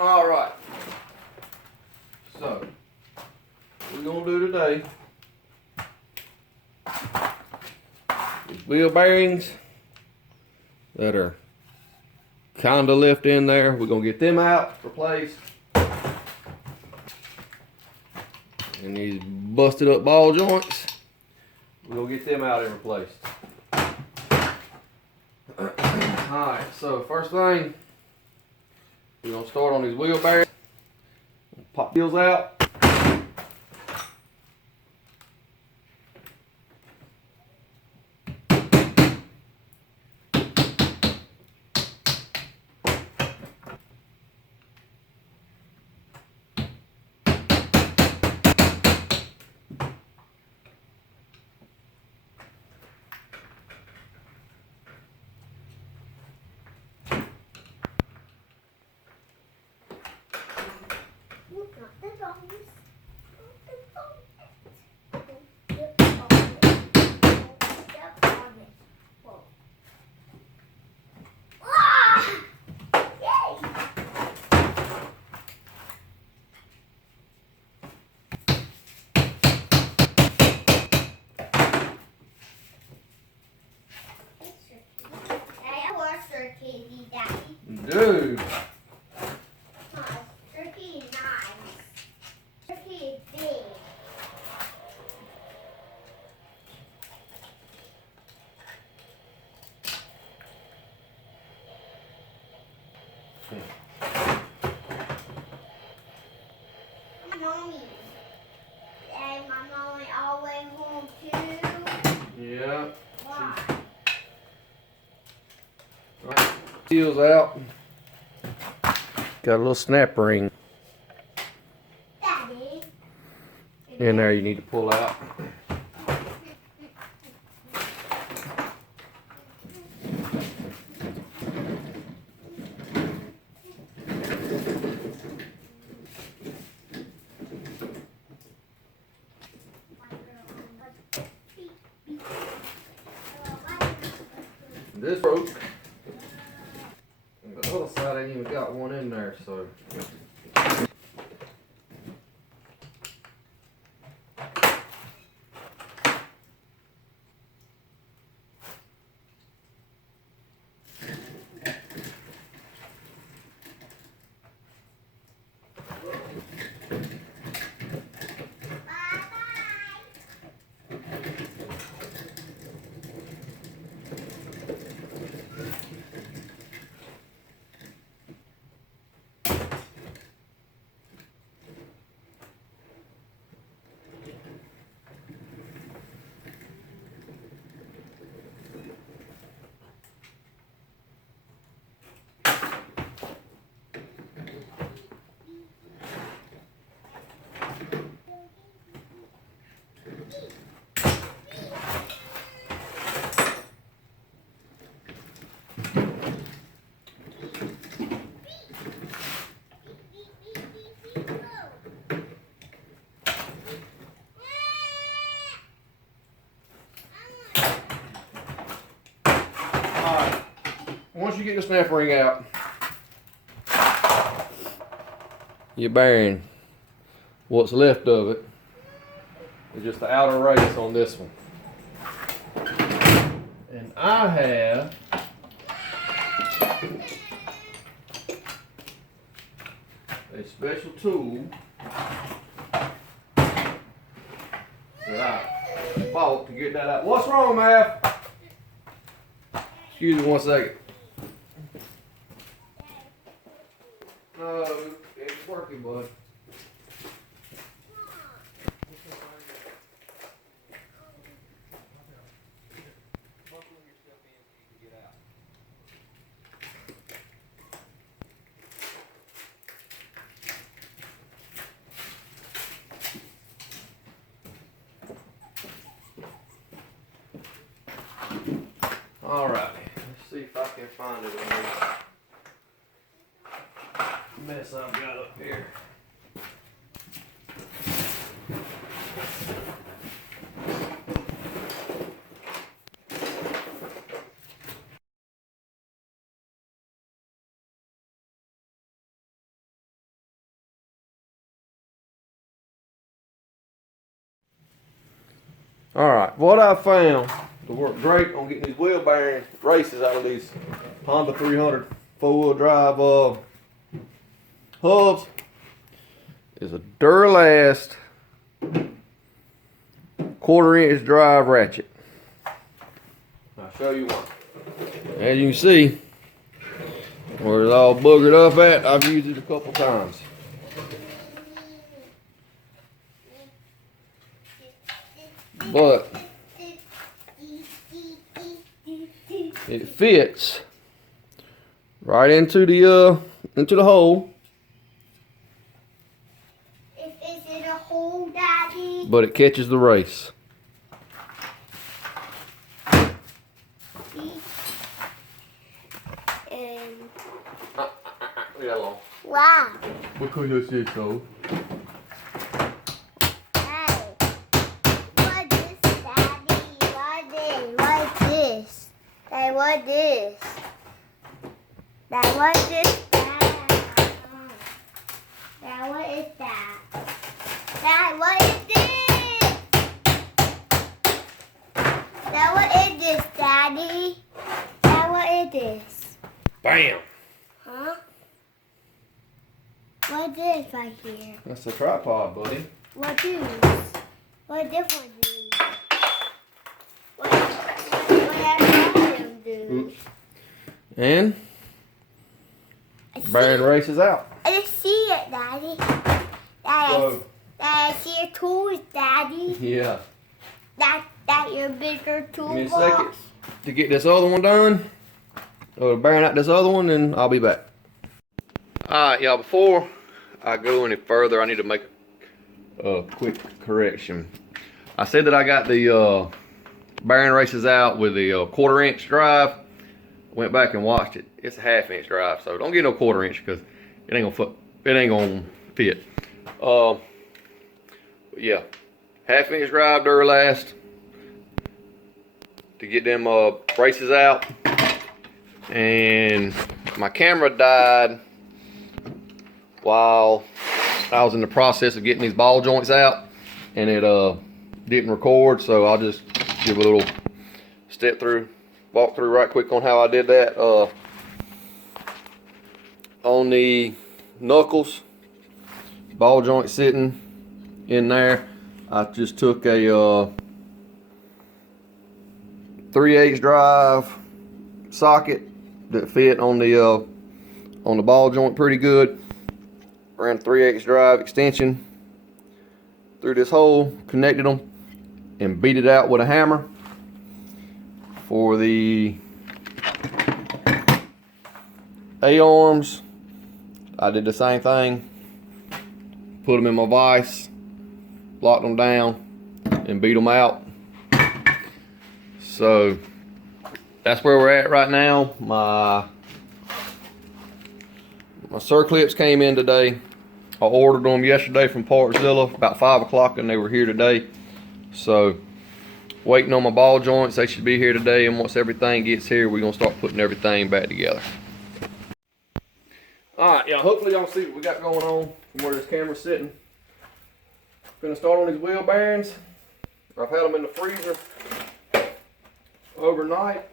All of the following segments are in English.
All right. So, what we're gonna do today is wheel bearings that are kind of left in there. We're gonna get them out, replaced. And these busted up ball joints, we're gonna get them out and replaced. Alright, so first thing, we're gonna start on these wheel bearings. Pop wheels out. Dude. Turkey is nice. Turkey is big. Mommy. And my mommy always home too. Yeah. Why? Right. Seals out. Got a little snap ring Daddy. in there you need to pull out. This broke. And the other side ain't even got one in there, so. Alright, once you get the snap ring out, your bearing, what's left of it, is just the outer race on this one. And I have a special tool that I bought to get that out. What's wrong, Matt? Excuse me 1 second. It's working, bud. All right, let's see if I can find it in this mess I've got up here. Alright, what I found to work great on getting these wheel bearing races out of these Honda 300 4-wheel drive hubs is a Duralast 1/4-inch drive ratchet. I'll show you one. As you can see, where it's all boogered up at, I've used it a couple times. But it fits right into the hole. It fits in a hole, Daddy. But it catches the race. And Leave that alone. wow. Because I said so. Hey. What is this, Daddy? What this? Hey, what this? Dad, what is this? Dad, what is that? Dad, what is this? Dad, what is this, Daddy? Dad, what is this? Bam! Huh? What is this right here? That's a tripod, buddy. What this? What this one do? What that one do? Oops. And I see, bearing races out. I see it, Daddy. So- I see your tools, Daddy. Yeah. That your bigger Give me a toolbox. second to get this other one done. Or bearing out this other one, and I'll be back. Alright, y'all, before I go any further, I need to make a quick correction. I said that I got the bearing races out with the 1/4-inch drive. Went back and watched it. It's a 1/2-inch drive, so don't get no 1/4-inch because it ain't gonna fit. But yeah, 1/2-inch drive Duralast to get them races out. And my camera died while I was in the process of getting these ball joints out, and it didn't record, so I'll just give a little walk through right quick on how I did that. On the knuckles, ball joint sitting in there, I just took a 3/8 drive socket that fit on the ball joint pretty good. Ran a 3/8 drive extension through this hole, connected them, and beat it out with a hammer. For the A-arms, I did the same thing. Put them in my vise, locked them down, and beat them out. So that's where we're at right now. My circlips came in today. I ordered them yesterday from Partzilla about 5 o'clock, and they were here today. So waiting on my ball joints. They should be here today, and once everything gets here, we're gonna start putting everything back together. All right, y'all. Hopefully y'all see what we got going on from where this camera's sitting. Gonna start on these wheel bearings. I've had them in the freezer overnight.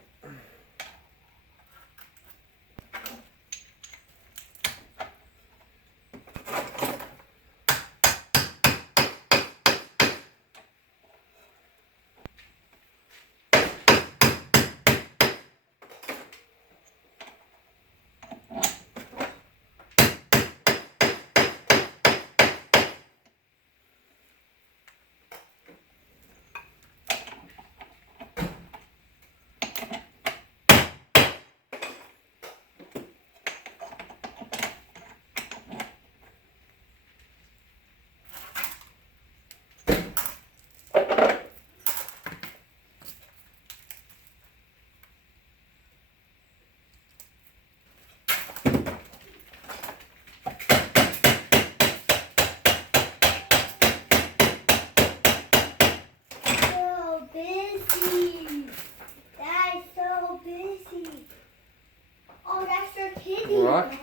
Right.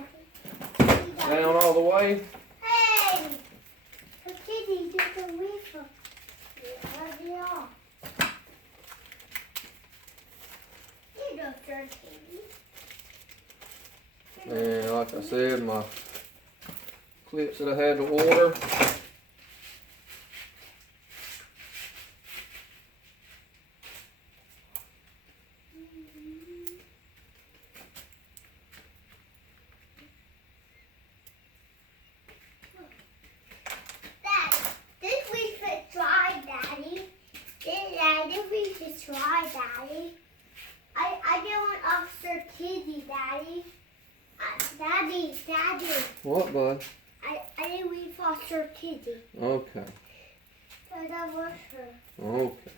Down all the way. Hey! The kitty took the reefer. your turkey. And like I said, my clips that I had to order. Try, Daddy. I don't want Officer Kizzy, Daddy. Daddy. What, bud? I didn't read Officer Kizzy. Okay. So that was her. Okay.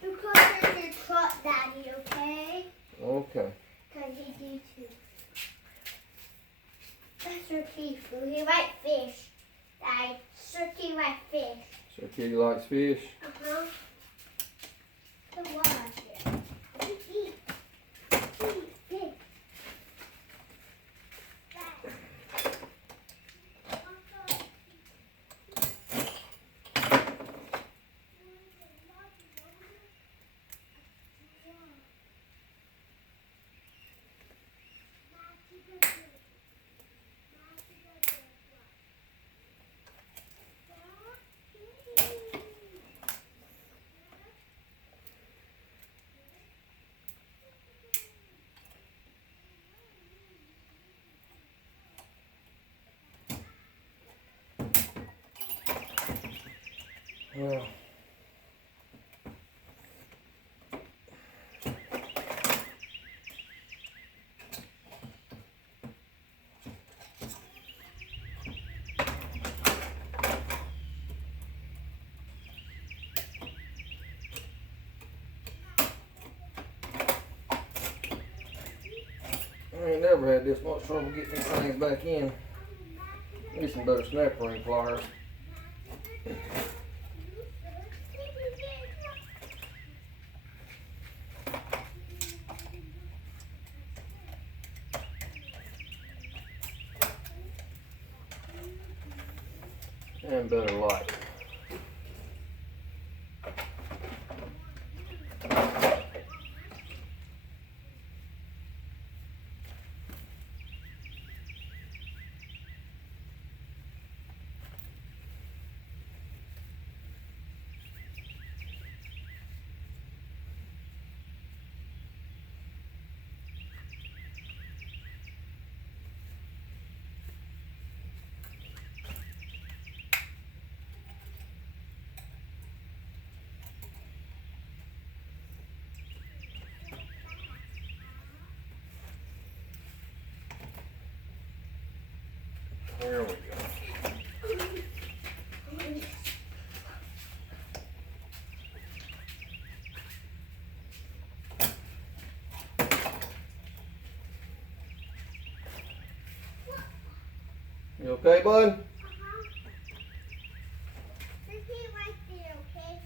Because it's your truck, Daddy, okay? Okay. Because he did too. That's Sir Kitty. He like fish. Daddy, Sir Kitty like fish. Sir Kitty likes fish. Uh-huh. So what I did? Eat. Pig. Yeah. I ain't never had this much trouble getting these things back in. Need some better snap ring pliers. And better light. There we go. You okay, bud? Right there, okay?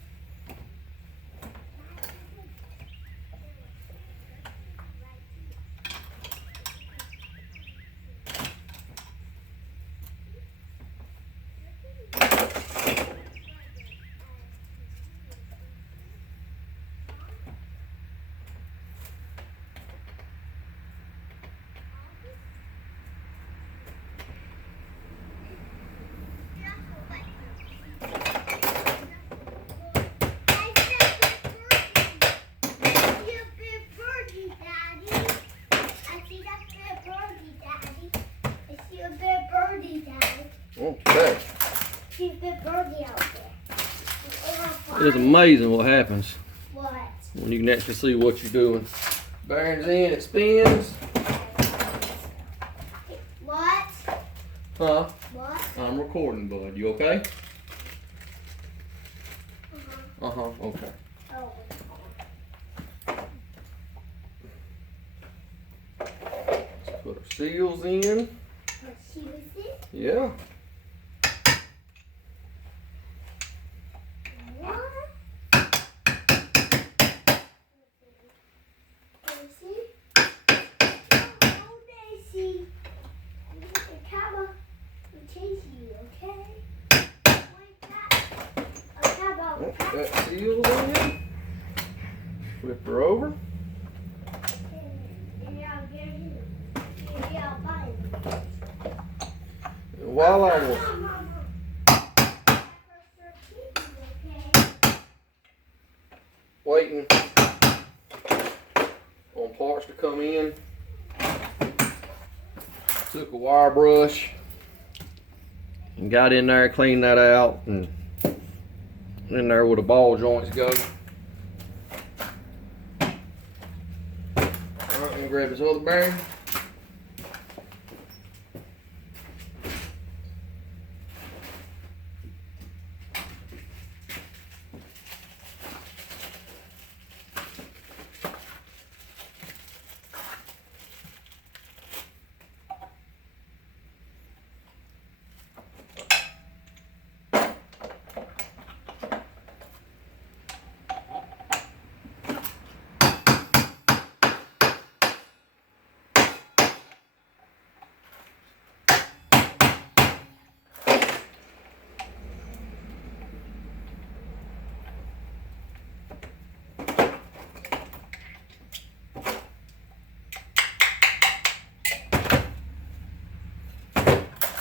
Okay. See a big birdie out there. It's amazing what happens What? when you can actually see what you're doing. Bearings in, it spins. What? Huh? What? I'm recording, bud. You okay? Uh-huh. Okay. Oh. Let's put our seals in. Let's see what's this. Yeah. What? Daisy? Oh, Daisy. The camera will chase you, okay? Like that. Okay, about Oh, that seal's in. Flip her over. while I was waiting on parts to come in, took a wire brush and got in there, cleaned that out, and in there where the ball joints go. Alright, and grab his other bearing.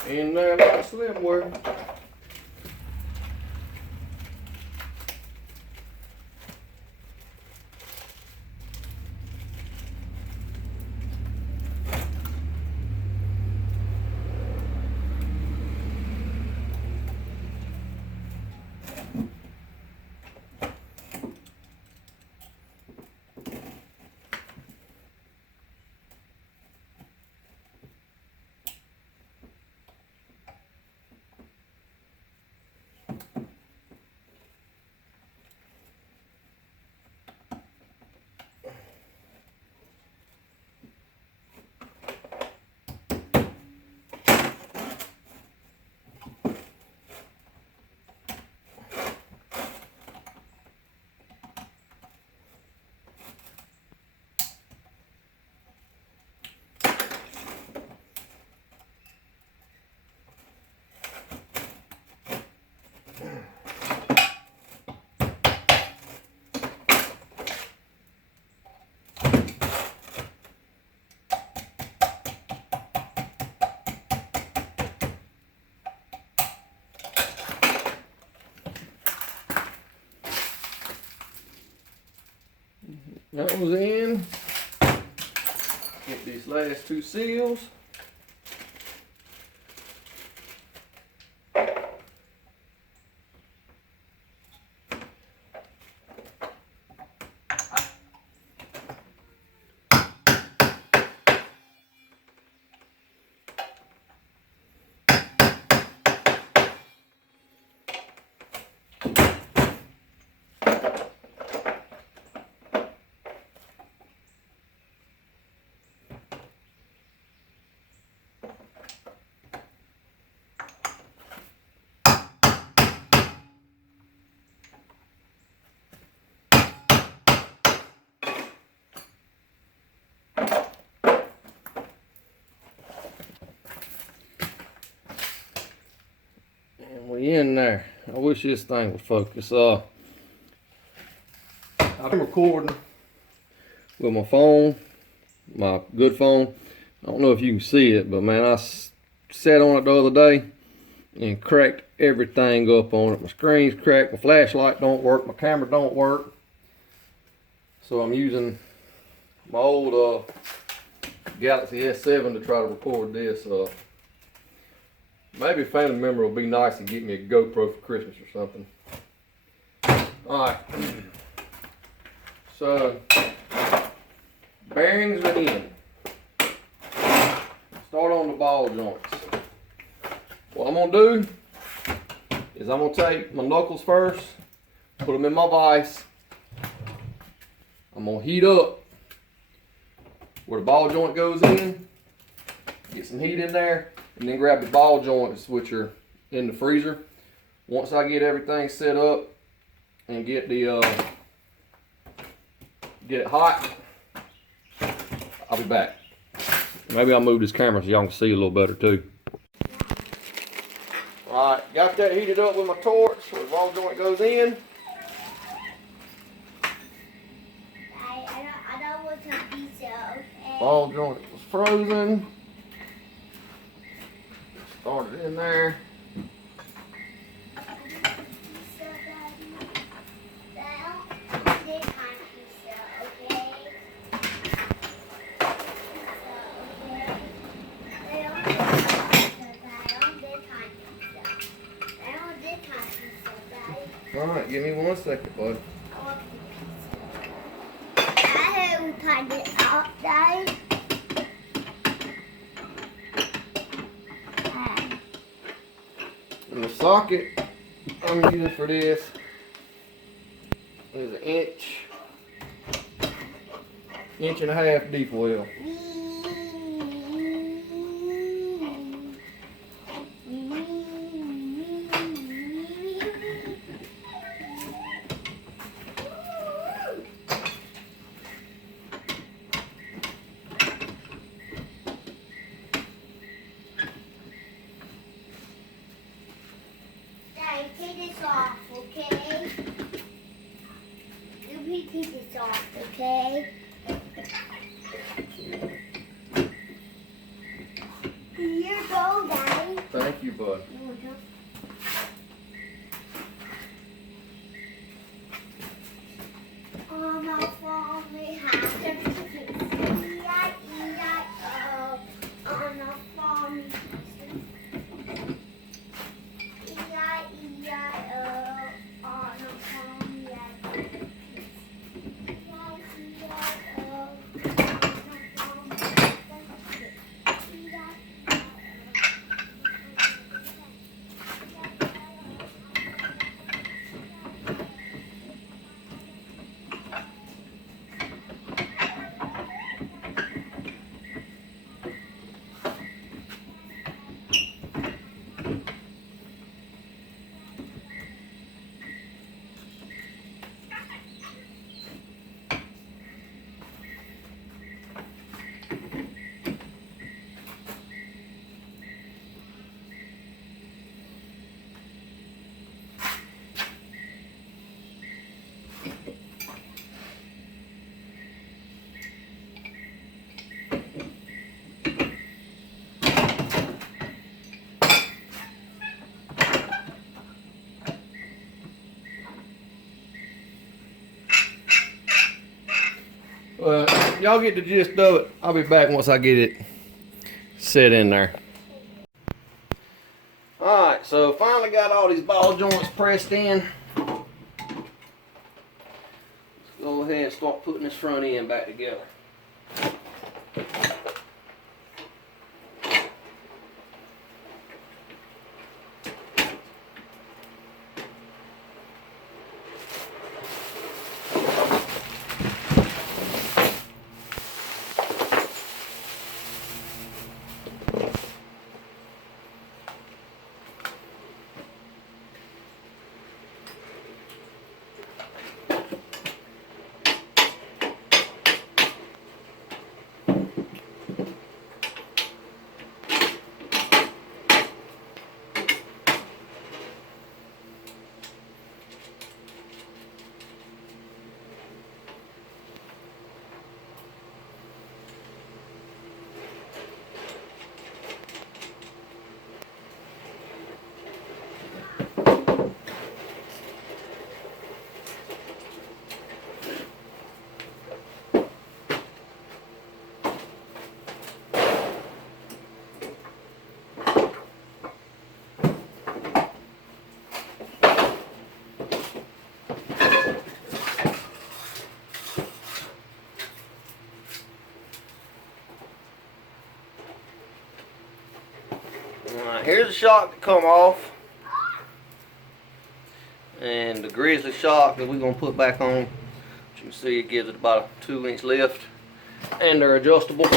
In there like slimware. That was in. Get these last two seals. And we in there. I wish this thing would focus. I've been recording with my phone, my good phone. I don't know if you can see it, but man, I sat on it the other day and cracked everything up on it. My screen's cracked, my flashlight don't work, my camera don't work. So I'm using my old Galaxy S7 to try to record this. Maybe a family member will be nice and get me a GoPro for Christmas or something. Alright. So, bearings are in. Start on the ball joints. What I'm going to do is I'm going to take my knuckles first, put them in my vise. I'm going to heat up where the ball joint goes in, get some heat in there, and then grab the ball joints which are in the freezer. Once I get everything set up and get it hot, I'll be back. Maybe I'll move this camera so y'all can see a little better too. Alright, got that heated up with my torch where the ball joint goes in. I don't want to be so, okay? Ball joint was frozen. Started in in there. Alright, give me 1 second, bud. I tied it up, Daddy. And the socket I'm using for this is an inch and a half deep well. Daddy, take this off, okay? Let me take this off, okay? Here you go, Daddy. Thank you, bud. You want to? On the farm we have to E-I-E-I-O. On the farm we have to E-I-E-I-O. On the farm we have to E-I-E-I-O. On the farm we have to Well, y'all get the gist of it. I'll be back once I get it set in there. Alright, so finally got all these ball joints pressed in. Let's go ahead and start putting this front end back together. Alright, here's the shock that come off. And the grizzly shock that we're going to put back on. As you can see, it gives it about a 2-inch lift. And they're adjustable.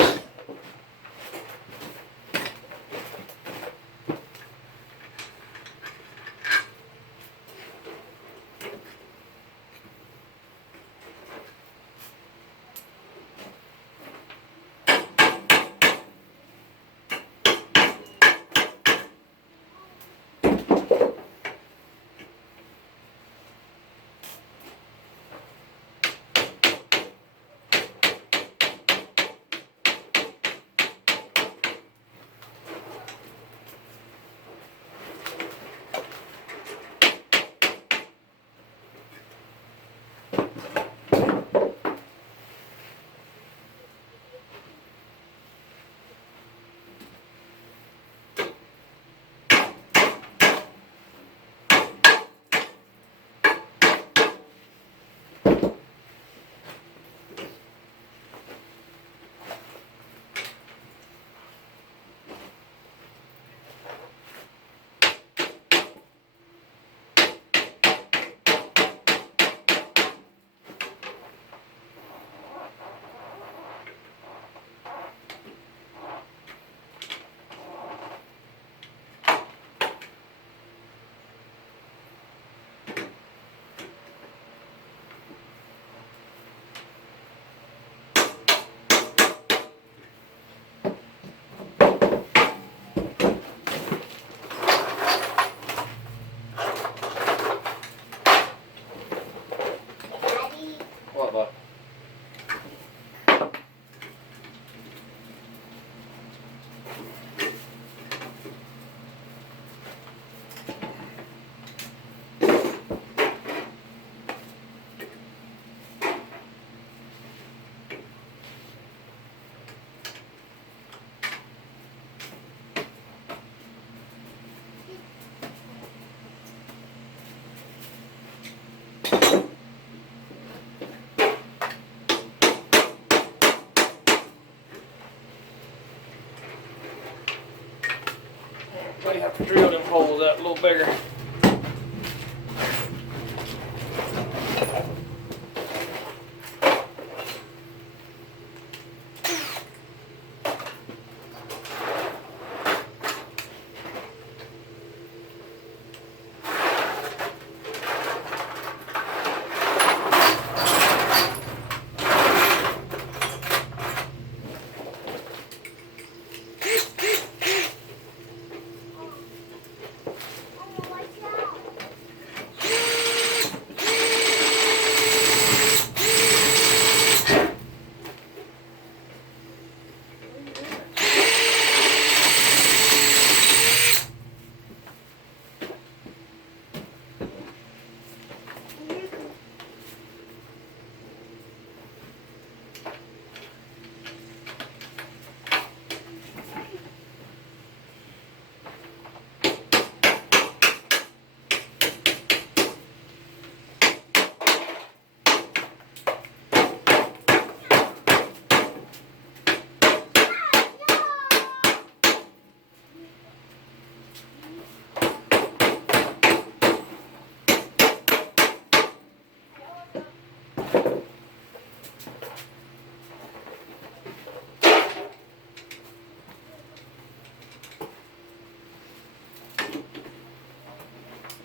May have to drill them holes out a little bigger.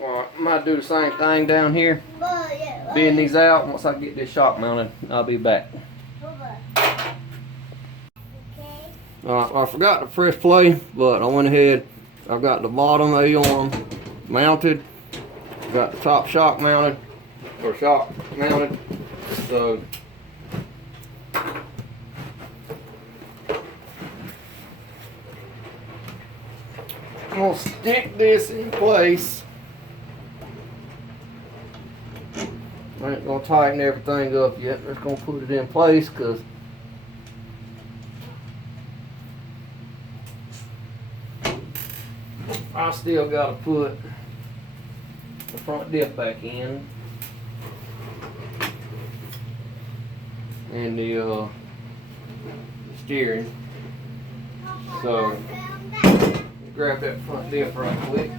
Alright, might do the same thing down here. Bend these out. Once I get this shock mounted, I'll be back. Alright, I forgot to press play, but I went ahead. I've got the bottom A-arm mounted. Got the top shock mounted, or shock mounted. So I'm gonna stick this in place. I ain't gonna tighten everything up yet. Just gonna put it in place because I still gotta put the front diff back in and the steering. So grab that front diff right quick.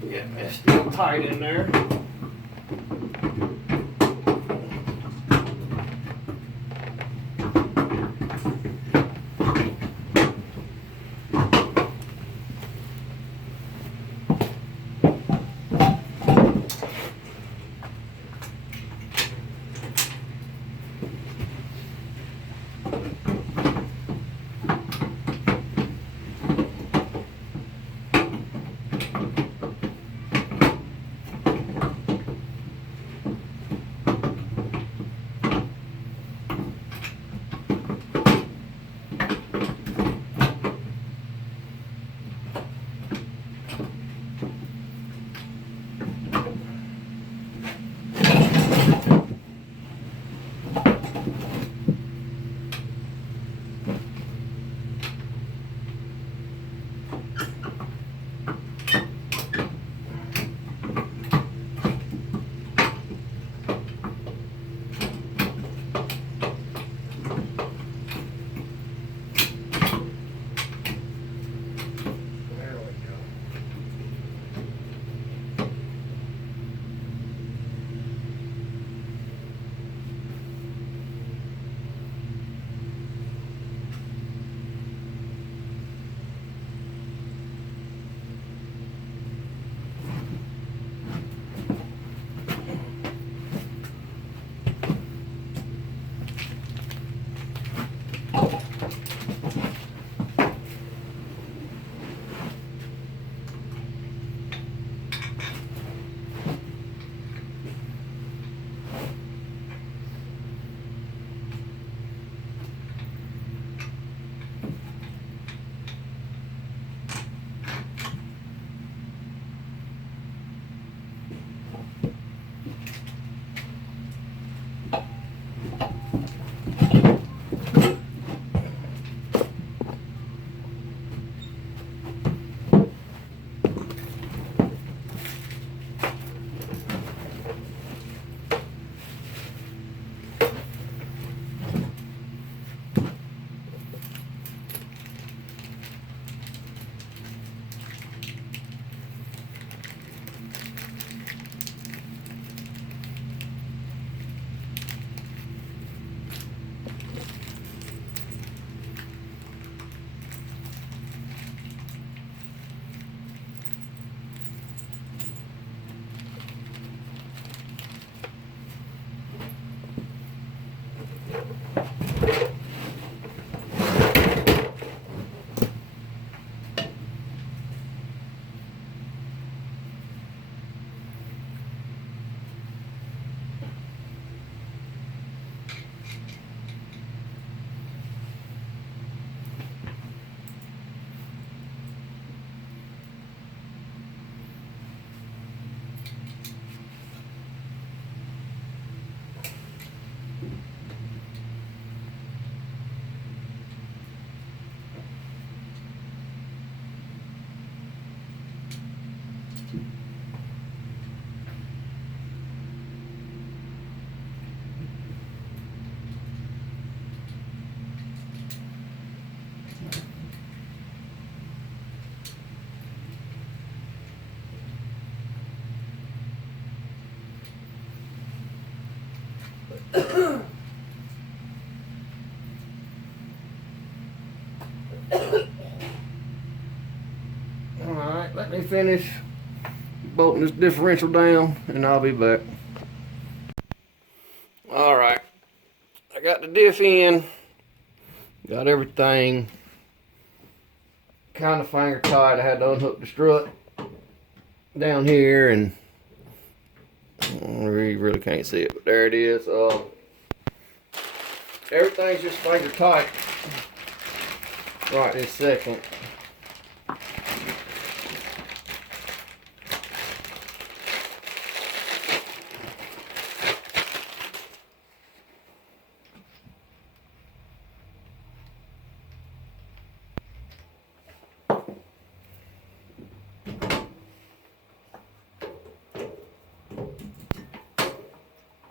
Yeah, it's still tight in there. Alright, let me finish bolting this differential down and I'll be back. Alright, I got the diff in, got everything kind of finger tight. I had to unhook the strut down here and you really can't see it, but there it is. Everything's just finger tight right this second.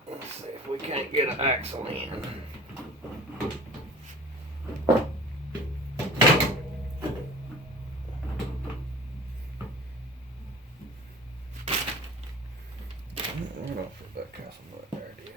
Let's see if we can't get an axle in. I don't put that castle nut. There it is.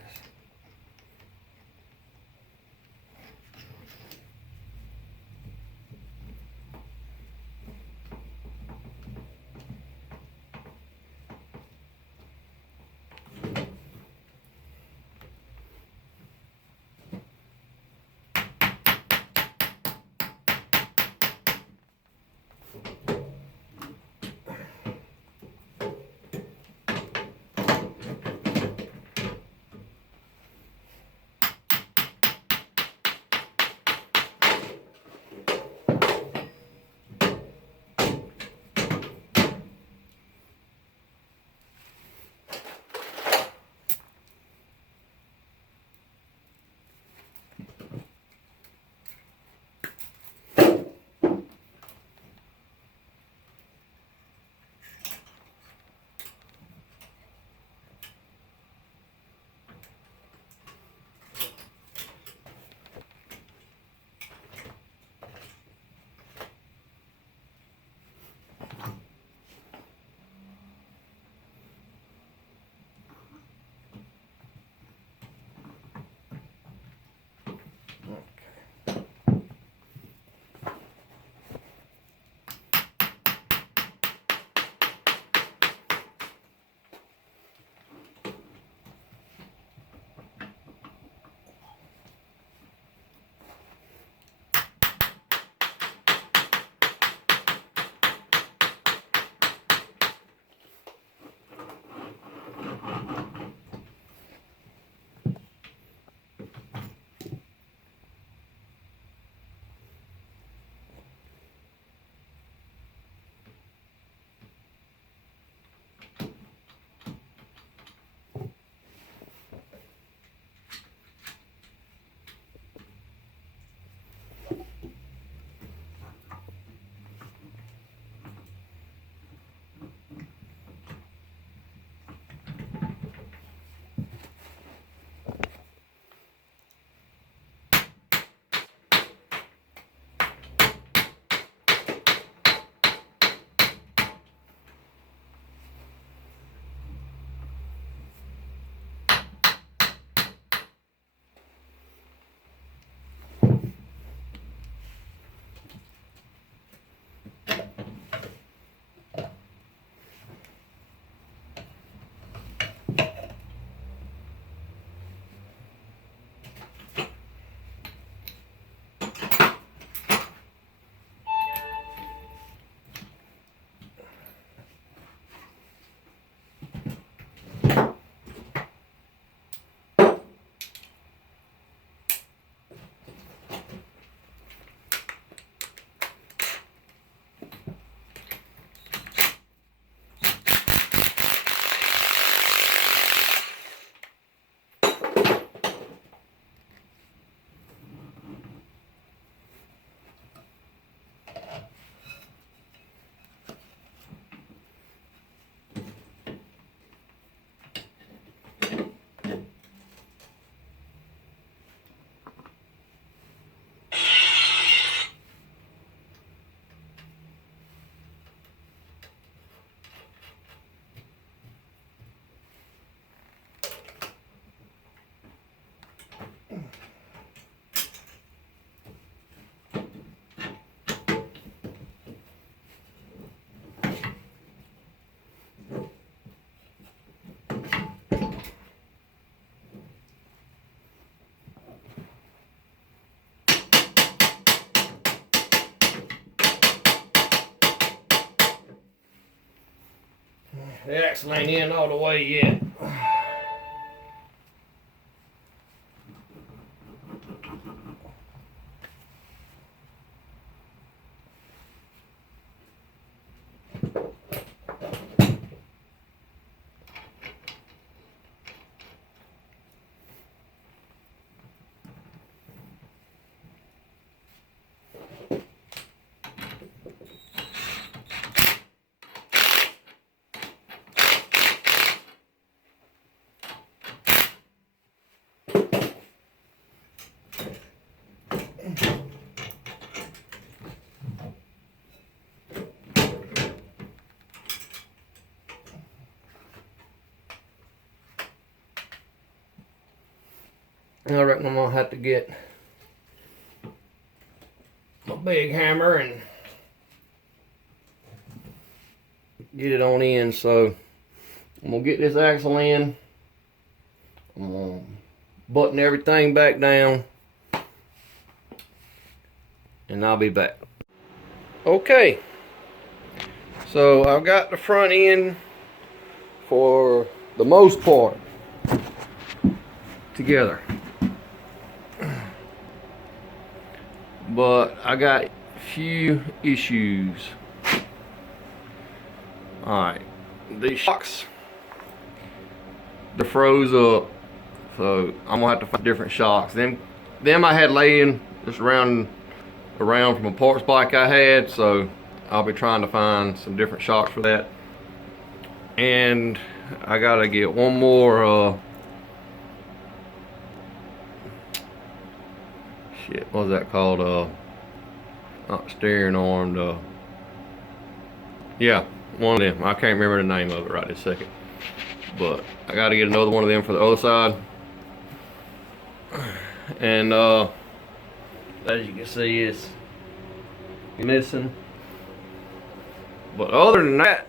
the axle ain't in all the way yet. I reckon I'm gonna have to get a big hammer and get it on in. So I'm gonna get this axle in. I'm gonna button everything back down, and I'll be back. Okay, so I've got the front end for the most part together, but I got a few issues. Alright, these shocks, they're froze up, so I'm gonna have to find different shocks. Them I had laying just around from a parts bike I had, so I'll be trying to find some different shocks for that. And I gotta get one more shit, what's that called? Not steering arm, yeah, one of them. I can't remember the name of it right this second, but I gotta get another one of them for the other side. And as you can see, it's missing, but other than that,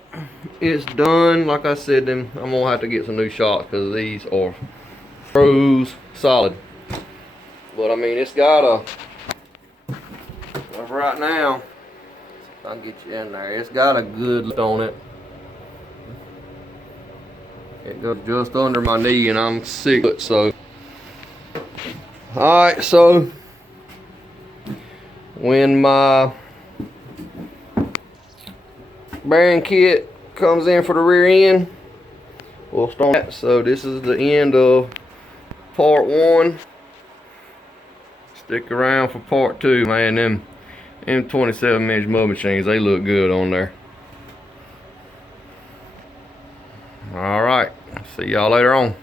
it's done. Like I said, I'm gonna have to get some new shocks because these are froze solid. But I mean, it's got a, right now, if I can get you in there, it's got a good lift on it. It goes just under my knee, and I'm 6 foot, so. Alright, so when my bearing kit comes in for the rear end, we'll start that. So this is the end of part 1. Stick around for part 2, man. Them 27-inch mud machines, they look good on there. Alright, see y'all later on.